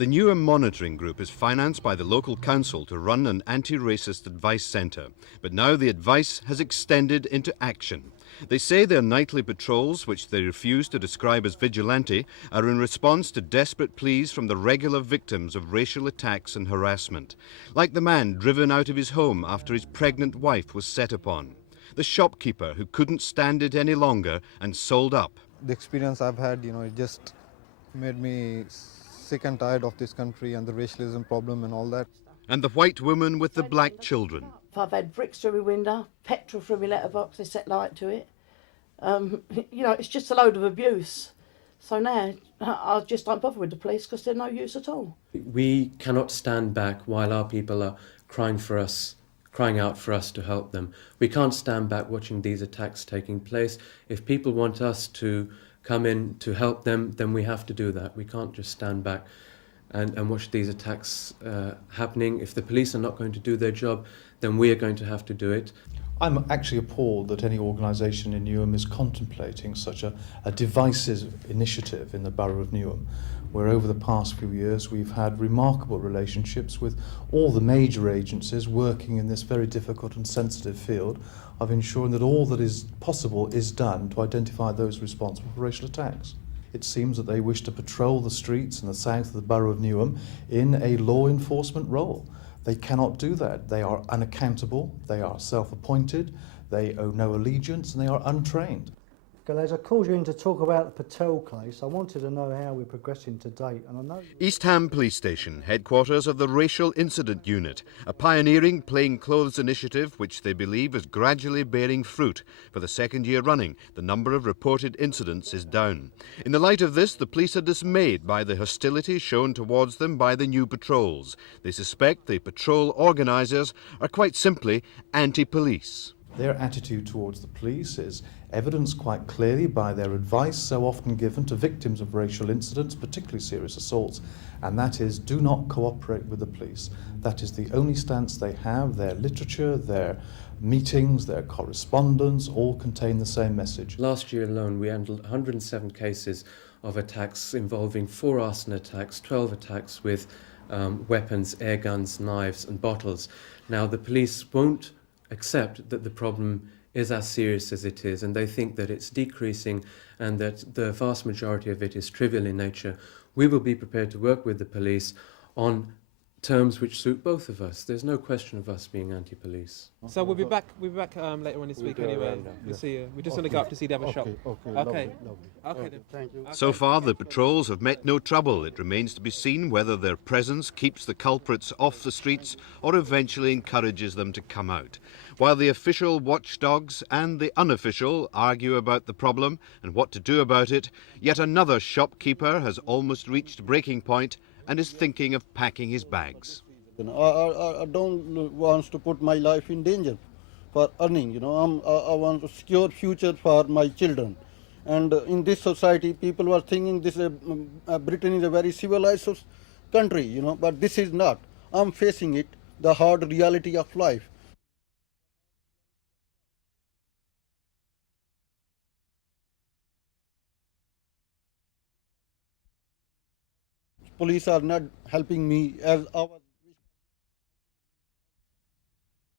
The Newham Monitoring Group is financed by the local council to run an anti-racist advice centre, but now the advice has extended into action. They say their nightly patrols, which they refuse to describe as vigilante, are in response to desperate pleas from the regular victims of racial attacks and harassment, like the man driven out of his home after his pregnant wife was set upon, the shopkeeper who couldn't stand it any longer and sold up. The experience I've had, it just made me sick and tired of this country and the racialism problem and all that. And the white woman with the black children. I've had bricks through my window, petrol through my letterbox, they set light to it. It's just a load of abuse. So now I just don't bother with the police because they're no use at all. We cannot stand back while our people are crying out for us to help them. We can't stand back watching these attacks taking place. If people want us to come in to help them, then we have to do that. We can't just stand back and watch these attacks happening. If the police are not going to do their job, then we are going to have to do it. I'm actually appalled that any organisation in Newham is contemplating such a divisive initiative in the borough of Newham, where over the past few years we've had remarkable relationships with all the major agencies working in this very difficult and sensitive field of ensuring that all that is possible is done to identify those responsible for racial attacks. It seems that they wish to patrol the streets in the south of the borough of Newham in a law enforcement role. They cannot do that. They are unaccountable, they are self-appointed, they owe no allegiance, and they are untrained. As I called you in to talk about the Patel case, I wanted to know how we're progressing to date. And I know East Ham Police Station, headquarters of the Racial Incident Unit, a pioneering plainclothes initiative which they believe is gradually bearing fruit. For the second year running, the number of reported incidents is down. In the light of this, the police are dismayed by the hostility shown towards them by the new patrols. They suspect the patrol organisers are quite simply anti-police. Their attitude towards the police is evidenced quite clearly by their advice so often given to victims of racial incidents, particularly serious assaults, and that is do not cooperate with the police. That is the only stance they have. Their literature, their meetings, their correspondence all contain the same message. Last year alone we handled 107 cases of attacks involving 4 arson attacks, 12 attacks with weapons, air guns, knives and bottles. Now the police won't accept that the problem is as serious as it is, and they think that it's decreasing and that the vast majority of it is trivial in nature. We will be prepared to work with the police on terms which suit both of us. There's no question of us being anti-police. So we'll be back later on this week anyway. We'll see you. We just want to go up to see the other shop. Okay. Okay. Lovely. Okay then. Thank you. So far, the patrols have met no trouble. It remains to be seen whether their presence keeps the culprits off the streets or eventually encourages them to come out. While the official watchdogs and the unofficial argue about the problem and what to do about it, yet another shopkeeper has almost reached breaking point and is thinking of packing his bags. I don't want to put my life in danger for earning. I want a secure future for my children. And in this society, people were thinking this Britain is a very civilized country, but this is not. I'm facing it, the hard reality of life. Police are not helping me as our